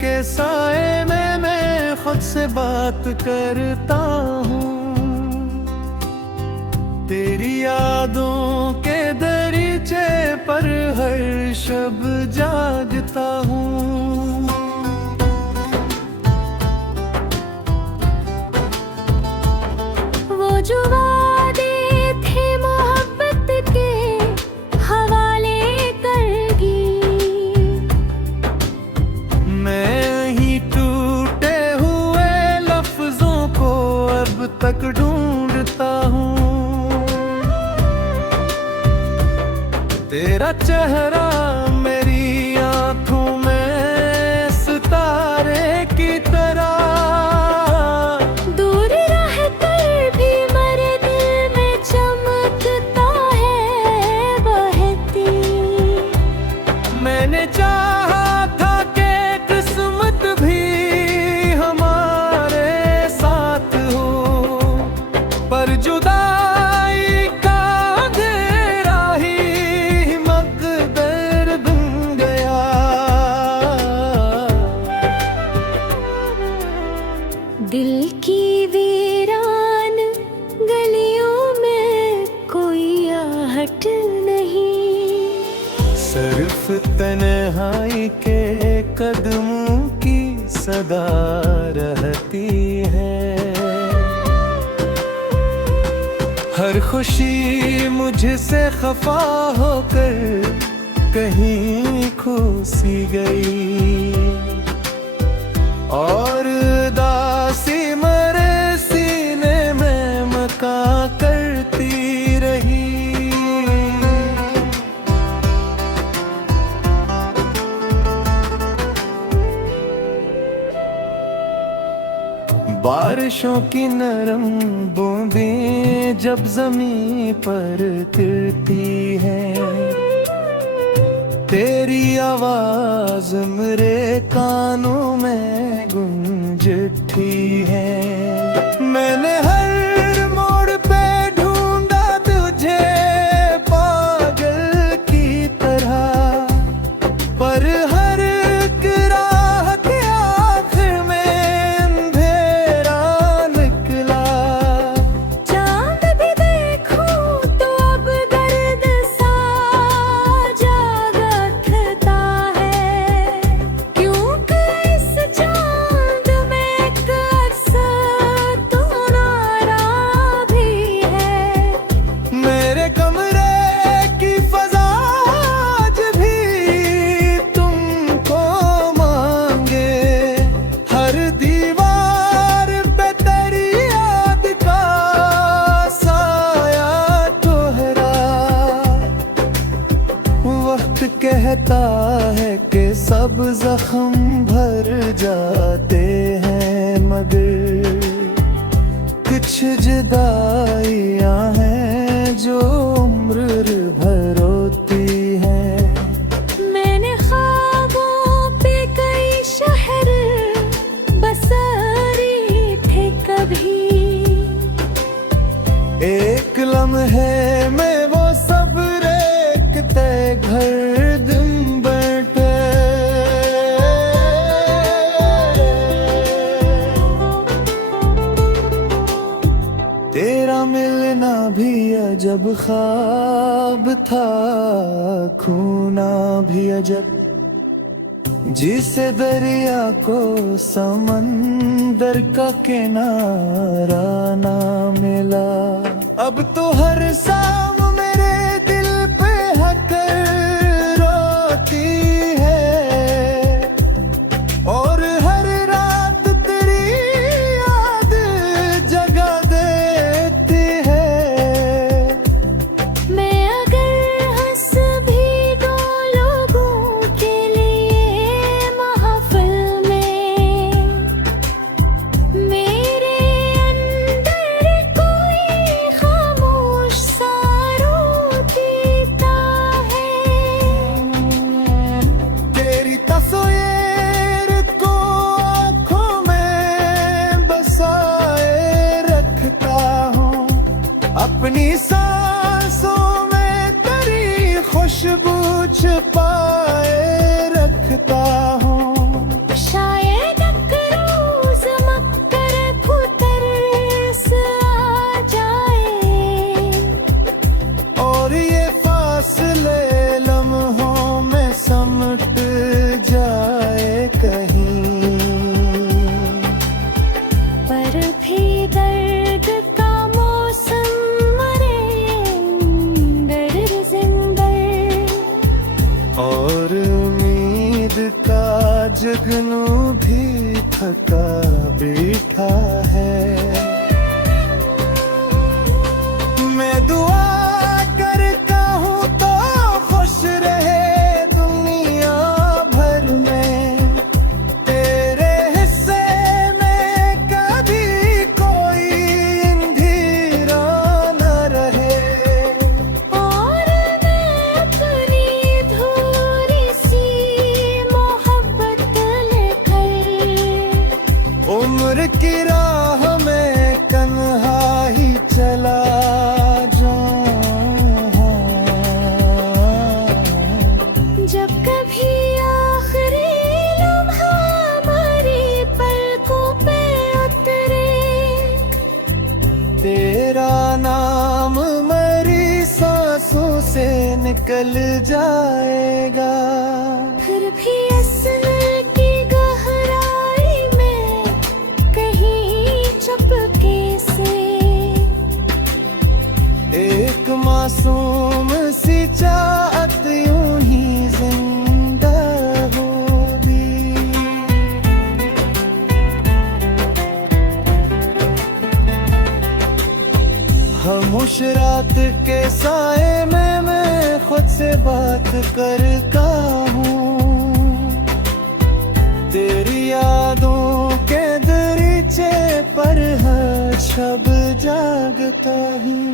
के साए में मैं खुद से बात करता हूँ। तेरी यादों के दरीचे पर हर शब जागता हूँ। वो जो वादे थे मोहब्बत के हवाले करगी, मैं ही टूटे हुए लफ्जों को अब तक ढूंढता हूँ। तेरा चेहरा मेरी आंखों में सितारे की तरह, दूर रह कर भी मेरे दिल में चमकता है बहती। मैंने चाहा था कि किस्मत भी हमारे साथ हो, पर जुदाई का अंधेरा ही मकदर बन गया। दिल की वीरान गलियों में कोई आहट नहीं, सिर्फ तन्हाई के कदमों की सदा रहती है। हर खुशी मुझसे खफा होकर कहीं खो सी गई, और दासी मरे सीने में मका करती रही। बारिशों की नरम बूंदें जब जमीन पर गिरती हैं, तेरी आवाज मेरे कानों में गूंजती है। मैंने हर मोड़ पे ढूंढा तुझे पागल की तरह, पर हर एक राह के आखिर में अंधेरा निकला। चांद भी देखूं तो अब गर्द सा जागता है, क्योंकि इस चांद में एक अक्स तुम्हारा भी है। मेरे कमरे की फजा आज भी तुमको मांगे, हर दीवार पे तेरी याद का साया तोहरा। वक्त कहता है कि सब जख्म भर जाते हैं, मगर कुछ जुदाइयां हैं जो उम्र भर होती हैं। मैंने ख्वाबों पे कई शहर बसारी थे कभी, एक लम्हे में वो सब रेखते घर दिन बैठे। तेरा मिलना भी अजब ख्वाब था, खूना भी अजब, जिसे दरिया को समंदर का किनारा ना मिला। अब तो हर शाम मेरे दिल पे हकर रोती है, और हर रात तेरी याद जगा देती है। मैं अगर हंस भी दूं लोगों के लिए महफिल में, मेरे अंदर कोई खामोश सा रोता है। तेरी तस्वीर को आँखों में बसाए रखता हूँ, अपनी सांसों में तेरी खुशबू छुपाए रखता हूँ। और उम्मीद का जगनू भी थका बैठा है। मैं दुआ करता हूँ तो खुश रहे दुनिया भर में, तेरे हिस्से में कभी कोई अंधेरा न रहे। और मैं अपनी थोड़ी सी मोहब्बत लेकर उम्र की राह में तन्हा ही चला जाऊं। जब कभी आखिरी लम्हा हमारी पलकों पे उतरे, तेरा नाम मेरी सांसों से निकल जाएगा। फिर भी असर की गहराई में कहीं चुपके से एक मासूम सी चाहत यूं ही जिंदा होगी। खामोश रात के साए में मैं खुद से बात करता हूँ, तेरी यादों के दरीचे पर हर शब जागता हूँ।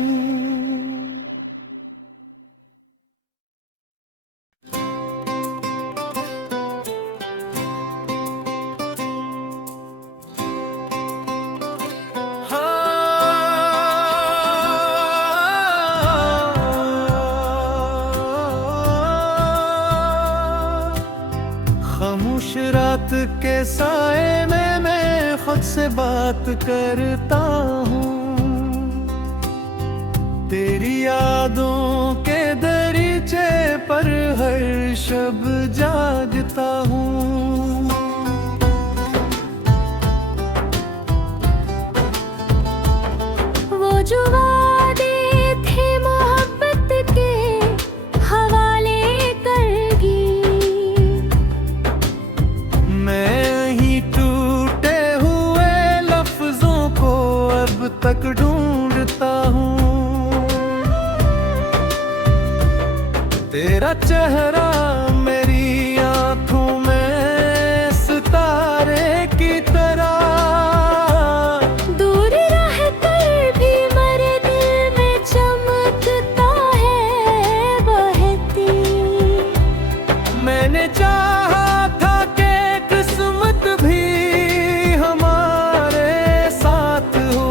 खामोश रात के साए में मैं खुद से बात करता हूँ, तेरी यादों के दरीचे पर हर शब जागता हूँ। वो जो वादे थे मोहब्बत के हवाले करगी, मैं ही टूटे हुए लफ्जों को अब तक ढूंढता हूँ। तेरा चेहरा मेरी आंखों में सितारे की तरह, दूर रहकर भी मेरे दिल में चमकता है बहती। मैंने चाहा था कि किस्मत भी हमारे साथ हो,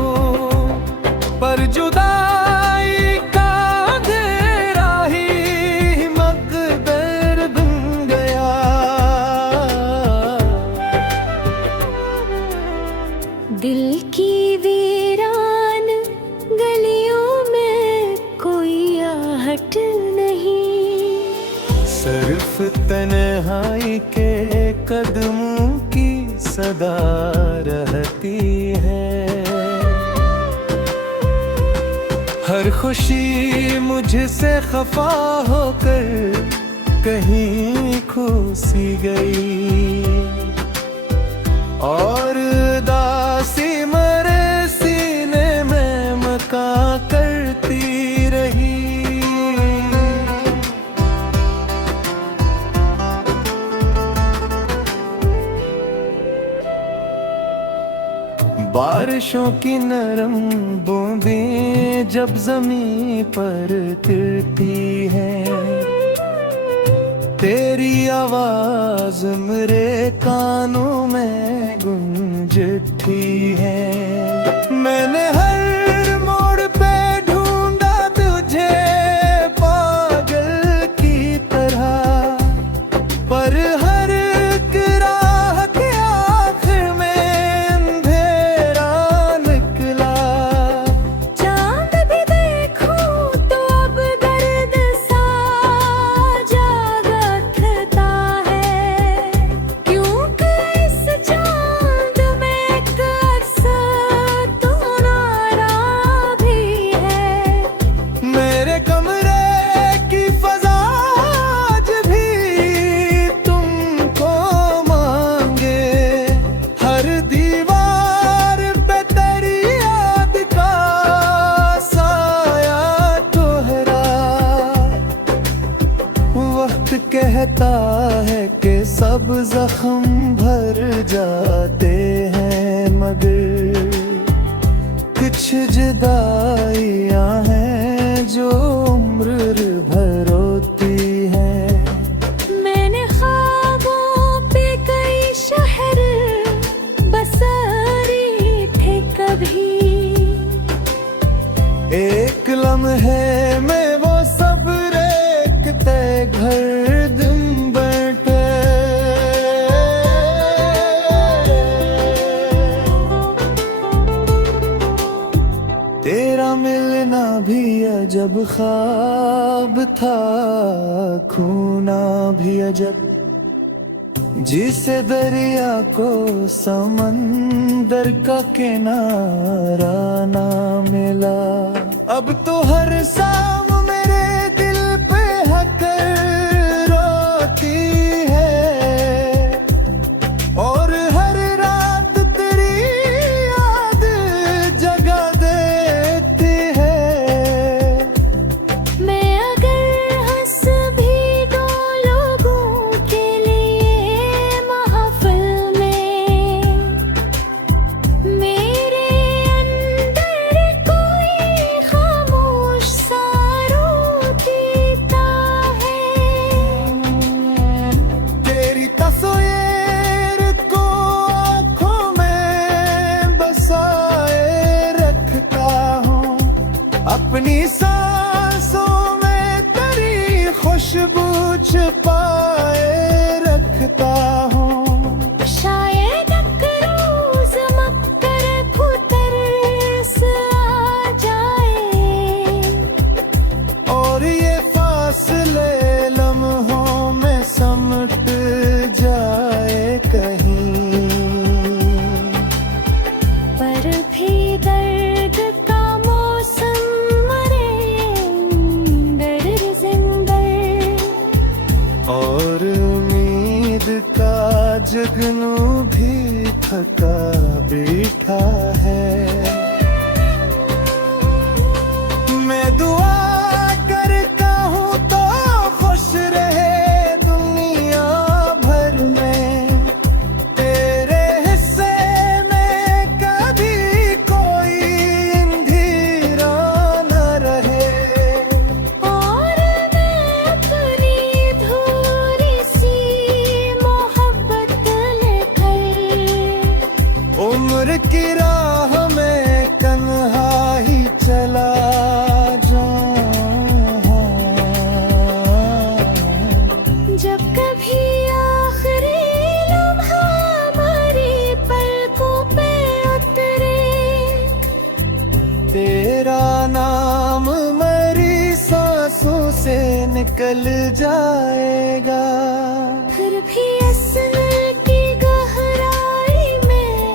पर जुदाई का अंधेरा ही मकदर बन गया। दिल की वीरान गलियों में कोई आहट नहीं, सिर्फ तन्हाई के कदमों की सदा रहती है। हर खुशी मुझसे खफा होकर कहीं खो सी गई, और दासी मरे सीने में मका करती रही। बारिशों की नरम बूंदें जब जमीन पर गिरती हैं, तेरी आवाज मेरे कानों में गूंजती है। मैंने हर मोड़ पे ढूंढा तुझे पागल की तरह, पर हर एक राह के आखिर में अंधेरा निकला। चांद भी देखूं तो अब दर्द सा जागा उठता है, क्योंकि इस चांद में एक अक्स तो ना कहता है कि सब जख्म भर जाते हैं, मगर कुछ जुदाइयां हैं जो उम्र भर होती हैं। मैंने ख्वाबों पे कई शहर बसारे थे कभी, एक लम्हे में वो सब रेखते घर दिन बैठे। तेरा मिलना भी अजब ख्वाब था, खोना भी अजब, जिसे दरिया को समंदर का किनारा ना मिला। अब तो हर शाम मेरे दिल पे हकर रोती है, और हर रात तेरी याद जगा देती है। मैं अगर हंस भी दो लोगों के लिए महफिल में, मेरे अंदर कोई खामोश सा रोता है। तेरी तस्वीर को आँखों में बसाए रखता हूँ, अपनी सांसों में तेरी खुशबू छुपाए रखता हूँ। शायद एक रोज मकर तरस आ जाए, और ये फासले लम्हों में समट जाए कहीं, पर भी दर्द का मौसम मरे अंदर जिंदर, और उम्मीद का जगनू भी थका बैठा है। मैं दुआ करता हूँ तो खुश रहे दुनिया भर में, तेरे हिस्से में कभी कोई अंधेरा न रहे। और मैं अपनी थोड़ी सी मोहब्बत लेकर उम्र की राह में कन्हा ही चला जाऊं। जब कभी आखिरी लम्हा हमारी पलकों पे उतरे, तेरा नाम मेरी सांसों से निकल जाएगा। फिर भी असर की गहराई में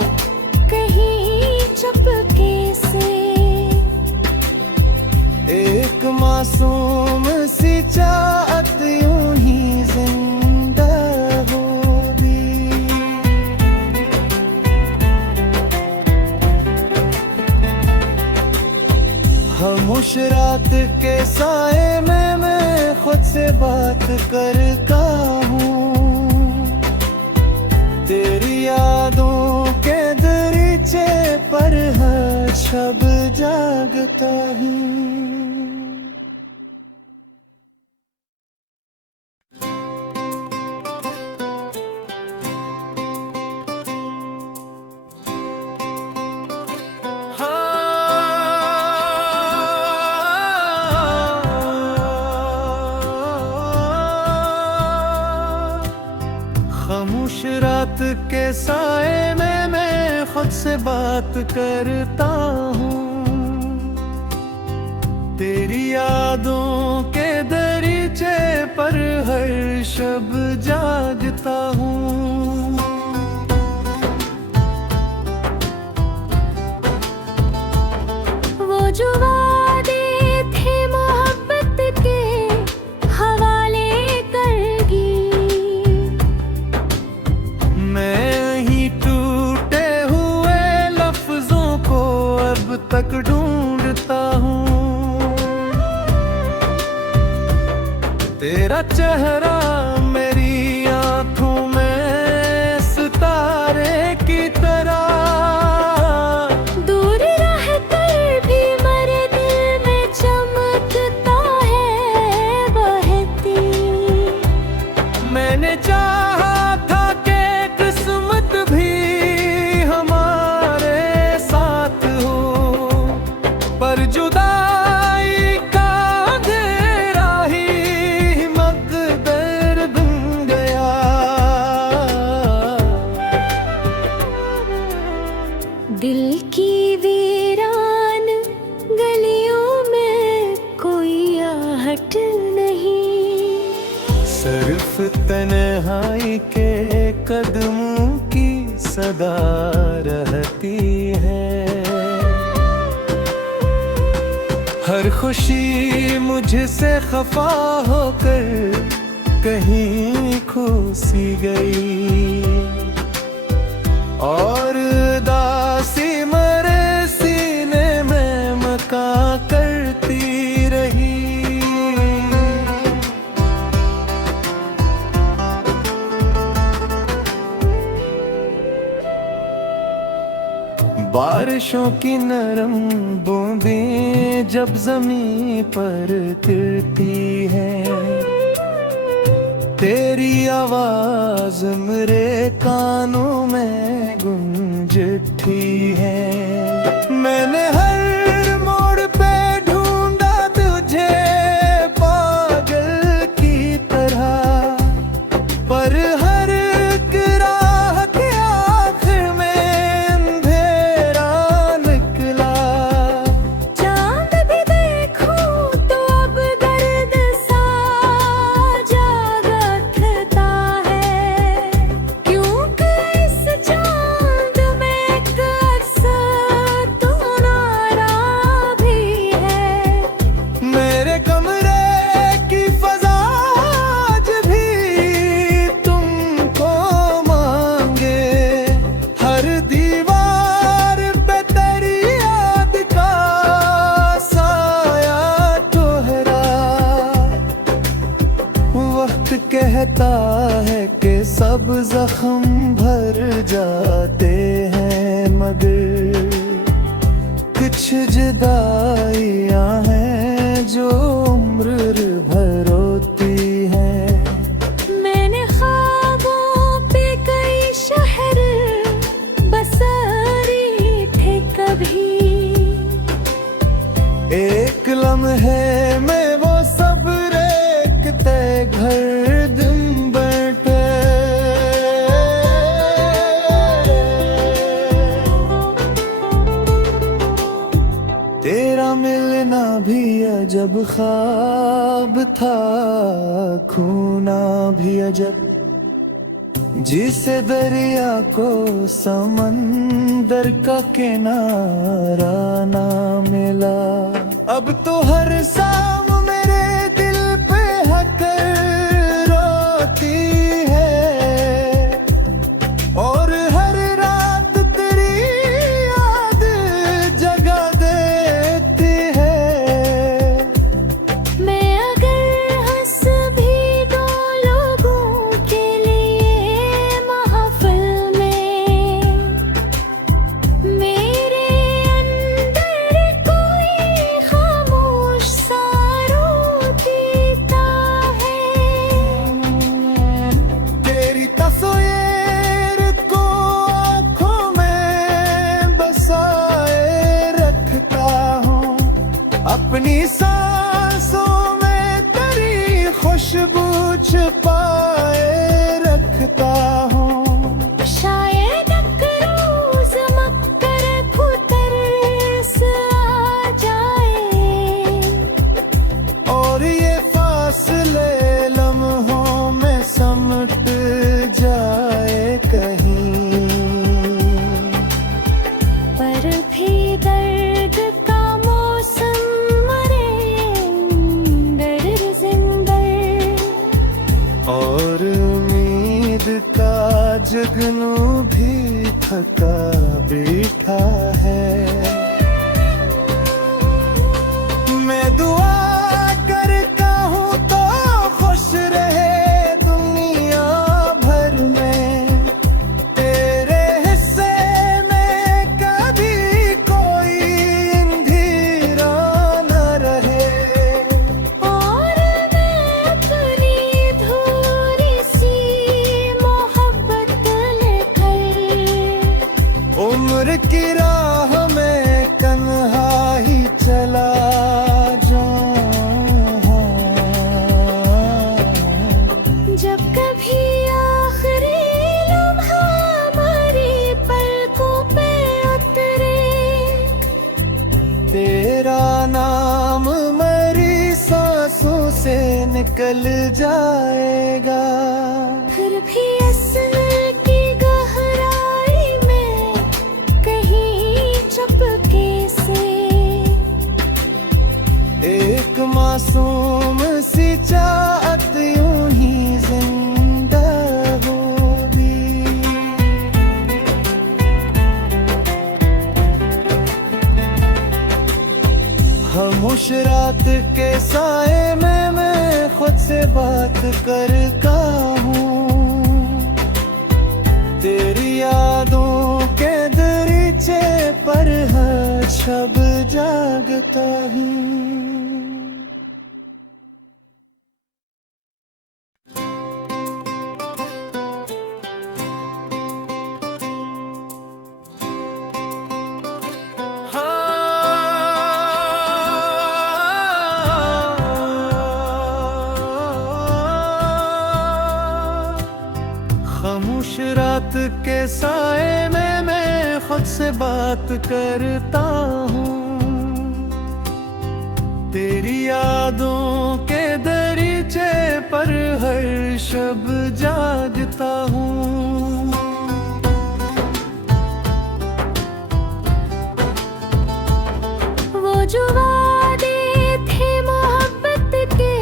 कहीं चुपके से एक मासूम सी चाहत यूं ही जिंदा होगी। खामोश रात के साए में मैं खुद से बात करता हूँ, तेरी यादों के दरीचे पर हर शब जागता हूँ। खामोश रात के साए में मैं खुद से बात करता हूँ, तेरी यादों के दरीचे पर हर शब जागता हूँ। वो जो वादे थे मोहब्बत के हवाले करगी, मैं ही टूटे हुए लफ्जों को अब तक ढूंढता हूँ। तेरा चेहरा मैंने चाहा था कि किस्मत भी हमारे साथ हो, पर जुदाई का अंधेरा ही मकदर बन गया। दिल की वीरान गलियों में कोई आहट नहीं, सिर्फ तन्हाई के कदमों की सदा रहती है। हर खुशी मुझसे खफा होकर कहीं खो सी गई, और दासी मरे सीने में मका करती रही। बारिशों की नरम बूंदें जब जमीन पर गिरती हैं, तेरी आवाज मेरे कानों में गूंजती है। मैंने हर मोड़ पे ढूंढा तुझे पागल की तरह, पर हर एक राह के आखिर में अंधेरा निकला। चांद भी देखूं तो अब गर्द सा जागता है, क्योंकि इस चांद में एक अक्स तो नारा भी है। मेरे कमरे की फजा आज भी तुमको मांगे, हर दीवार पे तेरी याद का साया तोहरा। वक्त कहता है कि सब जख्म भर जाते हैं, मगर कुछ जुदाइयां हैं जो उम्र भर रोती हैं। मैंने ख्वाबों पे कई शहर बसारी थे कभी, एक लम्हे में वो सब रेखते घर दिन बैठे। तेरा मिलना भी अजब ख्वाब था, खूना भी अजब, जिसे दरिया को समंदर का किनारा ना मिला। अब तो हर शाम मेरे दिल पे हकर रोती है, और हर रात तेरी याद जगा देती है। मैं अगर हंस भी दो लोगों के लिए महफिल में, मेरे अंदर कोई खामोश सा रोता है। तेरी तस्वीर को आँखों में बसाए रखता हूँ, अपनी सांसों में तेरी खुशबू छुपाए रखता हूँ। शायद एक रोज मक्कर फुतर आ जाए, और ये फासले लम्हों में समट जाए कहीं, पर भी दर्द का मौसम मरे अंदर जिंदर, और उम्मीद का जगनू भी थका बैठा है। मैं दुआ करता हूँ तो खुश रहे दुनिया भर में, तेरे हिस्से में कभी कोई अंधेरा न रहे। और मैं अपनी थोड़ी सी उम्र की राह में तन्हा ही चला जाऊं। जब कभी आखिरी लम्हा हमारी पलकों पे उतरे, तेरा नाम मेरी सांसों से निकल जाएगा। फिर भी असमर की गहराई में कहीं चुपके से एक मासूम सी चाहत यूं ही जिंदा होगी। खामोश रात के साए में मैं खुद से बात करता हूँ। तेरी यादों के दरीचे पर हर शब जागता हूँ। खामोश रात के साए में मैं खुद से बात करता हूँ। तेरी यादों के दरीचे पर हर शब जागता हूँ। वो जो वादे थे मोहब्बत के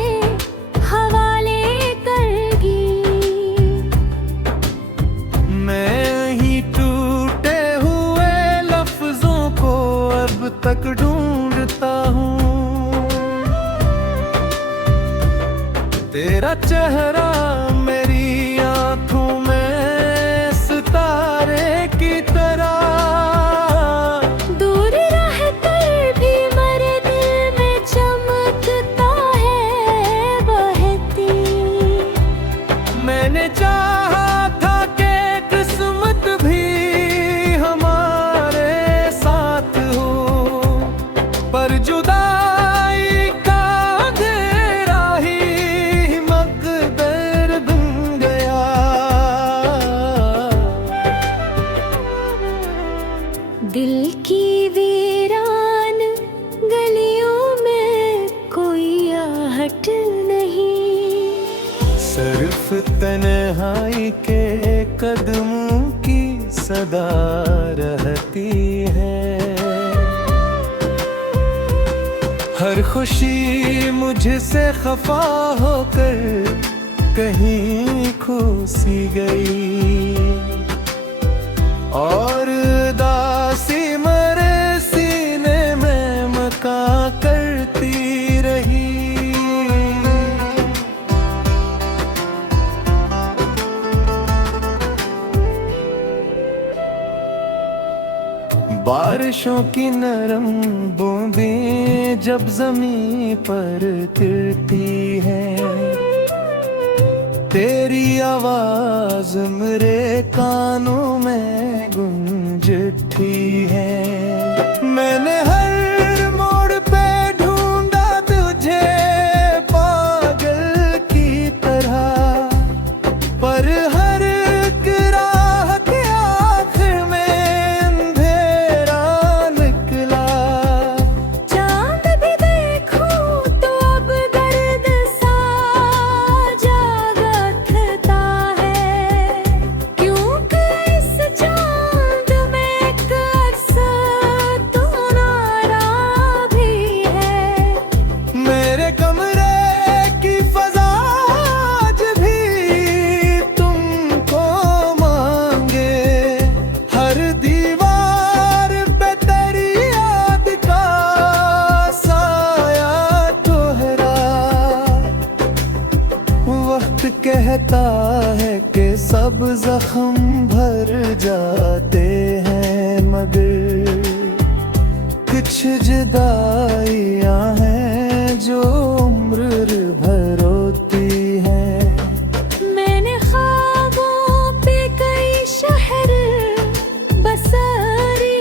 हवाले करगी, मैं ही टूटे हुए लफ्जों को अब तक ढूंढता हूँ। तेरा चेहरा मेरी आंखों में सितारे की तरह, दूर रहकर भी मेरे दिल में चमकता है बहती। मैंने चाहा था कि किस्मत भी हमारे साथ हो, पर जुदाई का अंधेरा ही मकदर बन गया। दिल की वीरान गलियों में कोई आहट नहीं, सिर्फ तन्हाई के कदमों की सदा रहती है। हर खुशी मुझसे खफा होकर कहीं खो सी गई, और दासी मरे सीने में मका करती रही। बारिशों की नरम बूंदें जब जमीन पर गिरती है, तेरी आवाज मेरे कानों में गूंजती है। मैंने हर मोड़ पे ढूंढा तुझे पागल की तरह, पर हर एक राह के आखिर में अंधेरा निकला। चांद भी देखूं तो अब गर्द सा जागा था है, क्योंकि इस चांद में एक अक्स तो नारा भी है। मेरे कमरे की फजा आज भी तुमको मांगे, हर दीवार पे तेरी याद का साया तोहरा। वक्त कहता है कि सब जख्म भर जाते हैं, मगर कुछ जुदाइयां हैं जो उम्र भर होती हैं। मैंने ख्वाबों पे कई शहर बसारे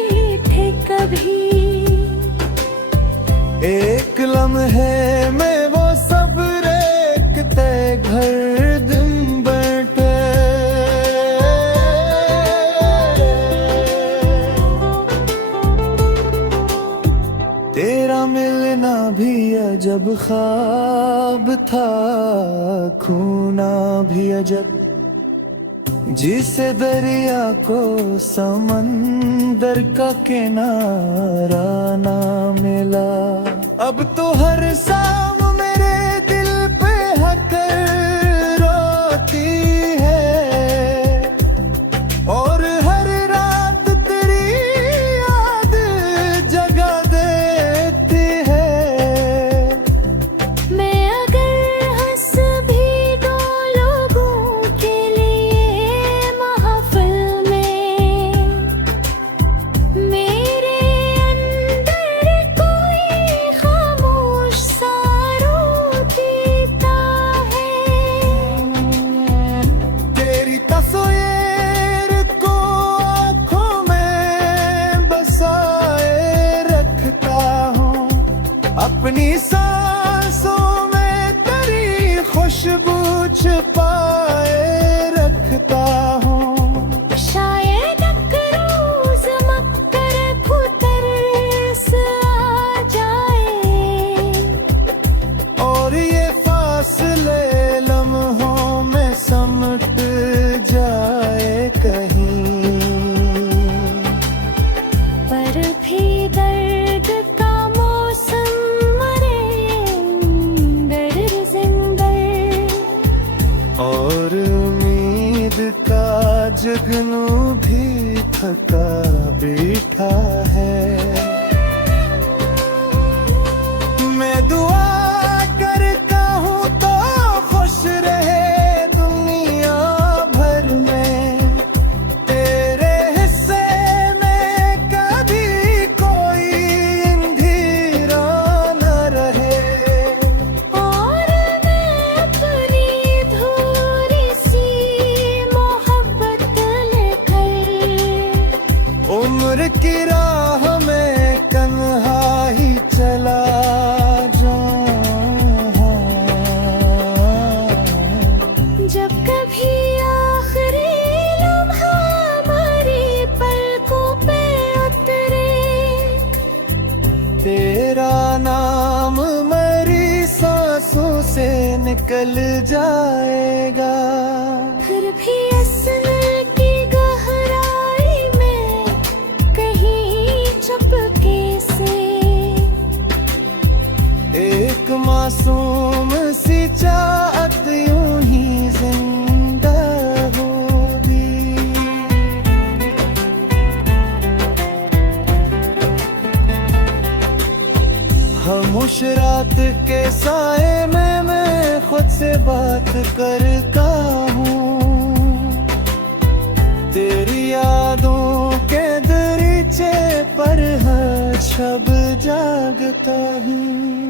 था खूना भी अजब, जिसे दरिया को समंदर का किनारा ना मिला। अब तो हर शाम मेरे दिल पे हकर रोती है, और हर रात तेरी याद जगा देती है। मैं अगर हंस भी दो लोगों के लिए महफिल में, मेरे अंदर कोई खामोश सा रो देता है। तेरी तस्वीर को आँखों में बसाए रखता हूँ, अपनी सांसों में तेरी खुशबू छुपाए रखता हूँ। शायद एक रोज मक्कर खुतरस आ जाए, और ये फासले लम्हों में समट जाए कहीं, पर भी दर्द का मौसम मरे अंदर जिंदर, और उम्मीद का जगनू भी थका बैठा है। मैं दुआ करता हूँ तो खुश रहे दुनिया भर में, तेरे हिस्से में कभी कोई अंधेरा न रहे। और मैं अपनी थोड़ी सी मोहब्बत लेकर उम्र की राह में कन्हा ही चला जाऊं। जब कभी आखिरी लम्हा हमारी पलकों पे उतरे, तेरा नाम मेरी सांसों से निकल जाएगा। फिर भी असर की गहराई में कहीं चुपके से एक मासूम सी चाहत यूं ही जिंदा होगी। खामोश रात के साए में मैं खुद से बात करता हूँ, तेरी यादों के दरीचे पर हर शब जागता हूँ।